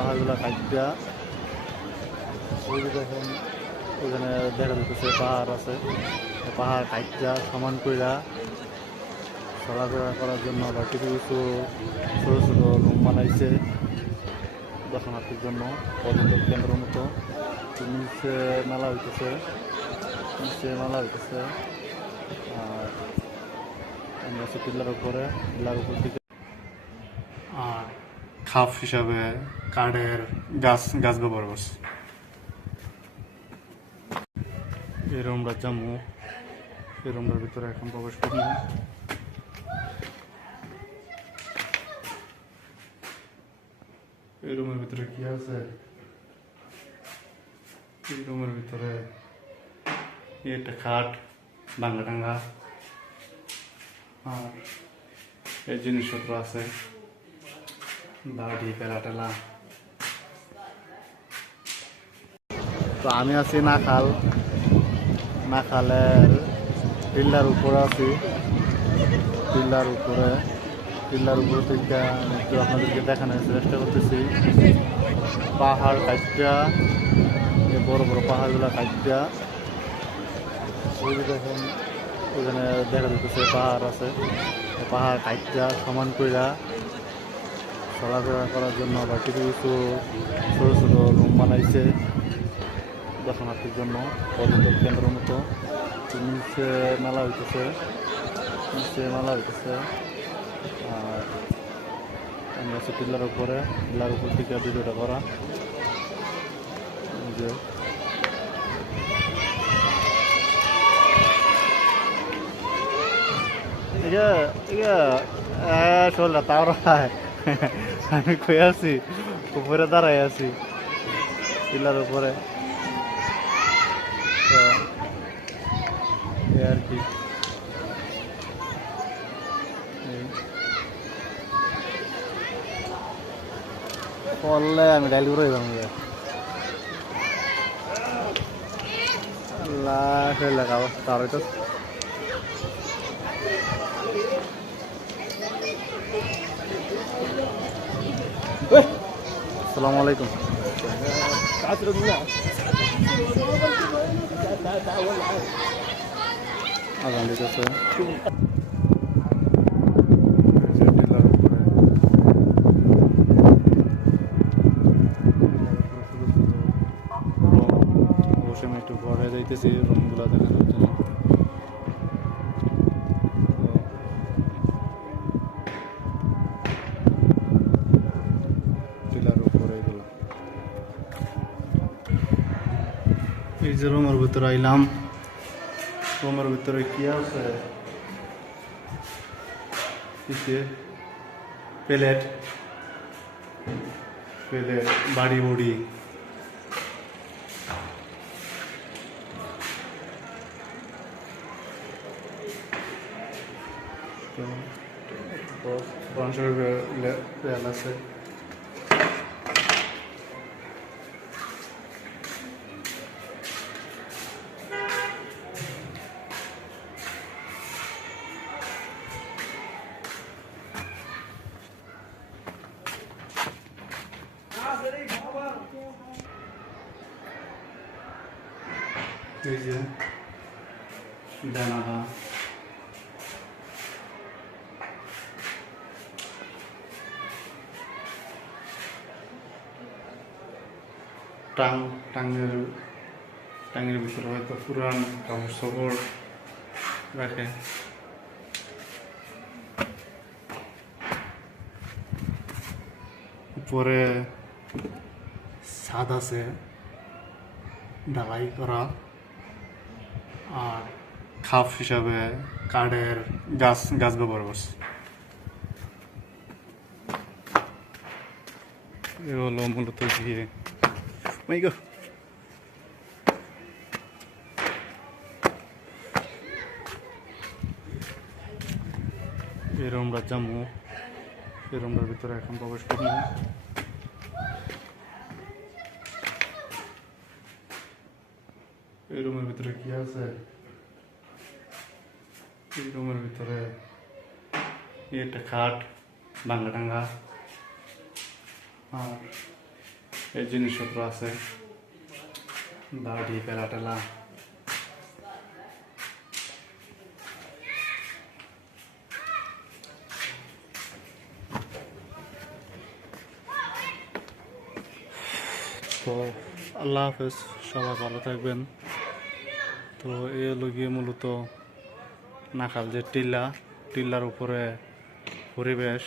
পাহাড়গুলো কাটিয়া ওই ওখানে দেখা যাচ্ছে পাহাড় আছে। পাহাড় কাটিয়া সমান কইরা চলাফেরা করার জন্য বা কিছু কিছু ছোটো ছোটো রুম বানাইছে দর্শনার্থীর জন্য, পর্যটক কেন্দ্র মতো। নিচে মেলা হইতেছে, নিচে মেলা হইতেছে। আর আমরা আছি টিলার উপরে, টিলার উপর থেকে আর খাপ হিসাবে কাঠের গাছ গাছ ব্যবহার করছে। এই রুমটা জামু। এই রুমটার ভিতরে এখন প্রবেশ করব। এই রুমের ভিতরে কি আছে? এই রুমের ভিতরে একটা খাট ভাঙ্গা টাঙ্গা আর এই জিনিসপত্র আছে। তো আমি আছি নাখাল। নাখালের টিল্লার উপরে আছি। টিল্লার উপরে। টিল্লার উপরে থেকে একটু আপনাদেরকে দেখানোর চেষ্টা করতেছি। পাহাড় কাটটা বড় বড় পাহাড়গুলো কাটটা দেখেন, ওখানে দেখা যাচ্ছে পাহাড় আছে। পাহাড় কাটটা সমান কইরা চলাফেরা করার জন্য বা কিছু কিছু ছোটো ছোটো রুম বানাইছে দর্শনার্থীর জন্য পর্যটক কেন্দ্র মতো। নিচে মেলা হইতেছে, নিচে মেলা হইতেছে। আর আমি আছি টিলার উপরে, টিলার উপর থেকে ভিডিওটা করা। যে। ইয়া ইয়া শোলা তাও আমি কই আছি, উপরে দাঁড়াই আছি টিলার উপরে। আর কি। পড়লে আমি ডাইল করে ফেলে অবস্থা আর আসসালামু আলাইকুম ঘরে যাইতেছি রুমগুলো দেখানোর জন্য যে রুমের ভিতরে আইলাম রুমের ভিতরে কি আছে প্লেট প্লেট বাড়ি বুড়ি আছে এই যে জানালা। টাং, টাঙের টাঙের ভিতরে হয়তো পুরান কাপড় সাপড় রাখে। উপরে ছাদ আছে, ঢালাই করা। আর খাপ হিসাবে কাঠের গাছ গাছ ব্যবহার করছে। এ হলো মূলত গিয়ে এই জামু এই ভিতরে এখন প্রবেশ করব এই রুমের ভিতরে কি আছে? এই রুমের ভিতরে একটা খাট, ভাঙ্গা টাঙ্গা। আর এই জিনিসপত্র আছে। বাড়ি পেলা টেলা। তো আল্লাহ হাফেজ, সবাই ভালো থাকবেন। তো এই হলো গিয়ে মূলত নাকাল যে টিল্লা টিল্লার উপরে পরিবেশ